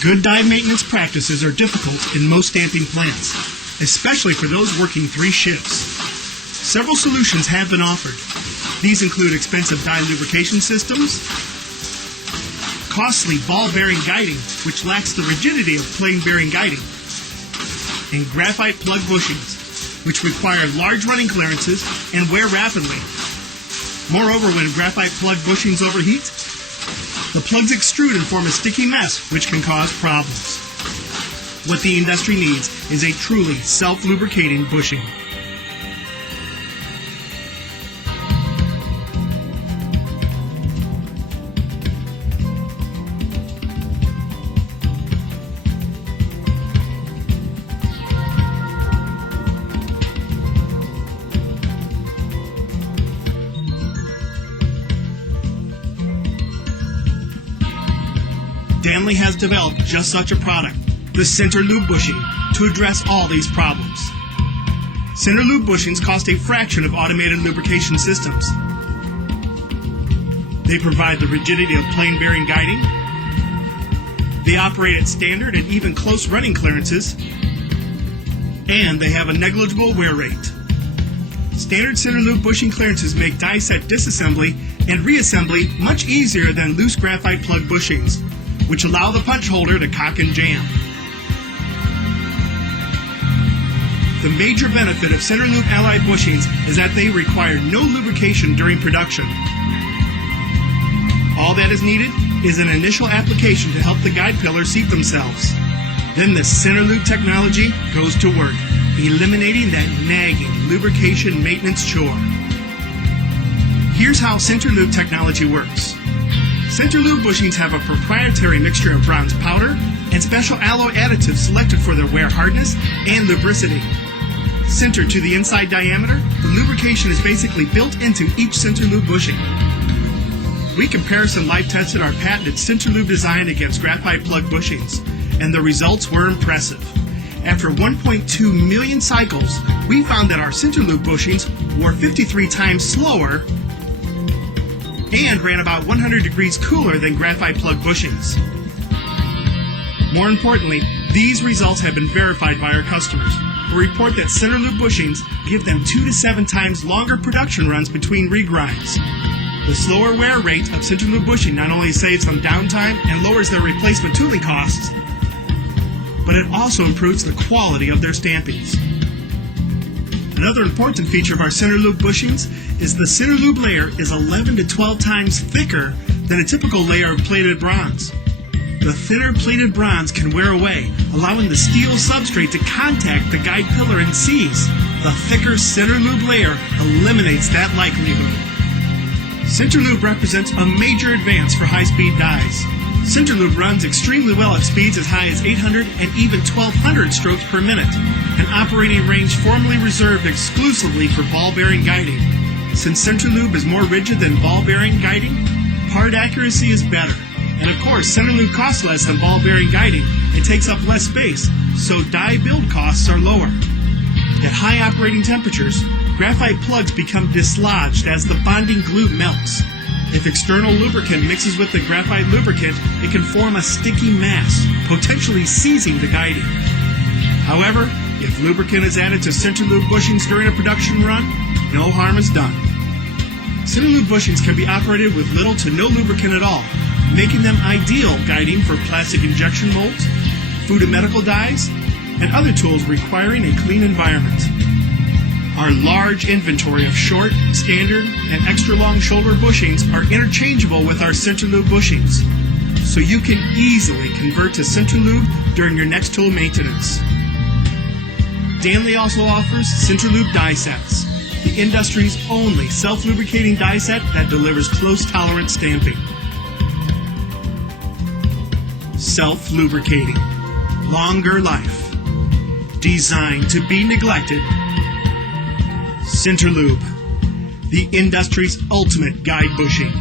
Good die maintenance practices are difficult in most stamping plants, especially for those working 3 shifts. Several solutions have been offered. These include expensive die lubrication systems, costly ball bearing guiding, which lacks the rigidity of plain bearing guiding, and graphite plug bushings, which require large running clearances and wear rapidly. Moreover, when graphite plug bushings overheat, the plugs extrude and form a sticky mess, which can cause problems. What the industry needs is a truly self-lubricating bushing. Danly has developed just such a product, the SinterLube bushing, to address all these problems. SinterLube bushings cost a fraction of automated lubrication systems. They provide the rigidity of plain bearing guiding. They operate at standard and even close running clearances. And they have a negligible wear rate. Standard SinterLube bushing clearances make die set disassembly and reassembly much easier than loose graphite plug bushings, which allow the punch holder to cock and jam. The major benefit of SinterLube allied bushings is that they require no lubrication during production. All that is needed is an initial application to help the guide pillars seat themselves. Then the SinterLube technology goes to work, eliminating that nagging lubrication maintenance chore. Here's how SinterLube technology works. SinterLube bushings have a proprietary mixture of bronze powder and special alloy additives selected for their wear hardness and lubricity. Sintered to the inside diameter, the lubrication is basically built into each SinterLube bushing. We comparison life tested our patented SinterLube design against graphite plug bushings, and the results were impressive. After 1.2 million cycles, we found that our SinterLube bushings were 53 times slower and ran about 100 degrees cooler than graphite plug bushings. More importantly, these results have been verified by our customers, who report that SinterLube bushings give them 2 to 7 times longer production runs between regrinds. The slower wear rate of SinterLube bushing not only saves them downtime and lowers their replacement tooling costs, but it also improves the quality of their stampings. Another important feature of our SinterLube bushings is the SinterLube layer is 11 to 12 times thicker than a typical layer of plated bronze. The thinner plated bronze can wear away, allowing the steel substrate to contact the guide pillar and seize. The thicker SinterLube layer eliminates that likelihood. SinterLube represents a major advance for high-speed dies. SinterLube runs extremely well at speeds as high as 800 and even 1200 strokes per minute, an operating range formerly reserved exclusively for ball bearing guiding. Since SinterLube is more rigid than ball bearing guiding, part accuracy is better. And of course, SinterLube costs less than ball bearing guiding. It takes up less space, so die build costs are lower. At high operating temperatures, graphite plugs become dislodged as the bonding glue melts. If external lubricant mixes with the graphite lubricant, it can form a sticky mass, potentially seizing the guiding. However, if lubricant is added to SinterLube bushings during a production run, no harm is done. SinterLube bushings can be operated with little to no lubricant at all, making them ideal guiding for plastic injection molds, food and medical dyes, and other tools requiring a clean environment. Our large inventory of short, standard, and extra long shoulder bushings are interchangeable with our SinterLube bushings, so you can easily convert to SinterLube during your next tool maintenance. Danly also offers SinterLube die sets, the industry's only self-lubricating die set that delivers close tolerance stamping. Self-lubricating, longer life, designed to be neglected. SinterLube, the industry's ultimate guide bushing.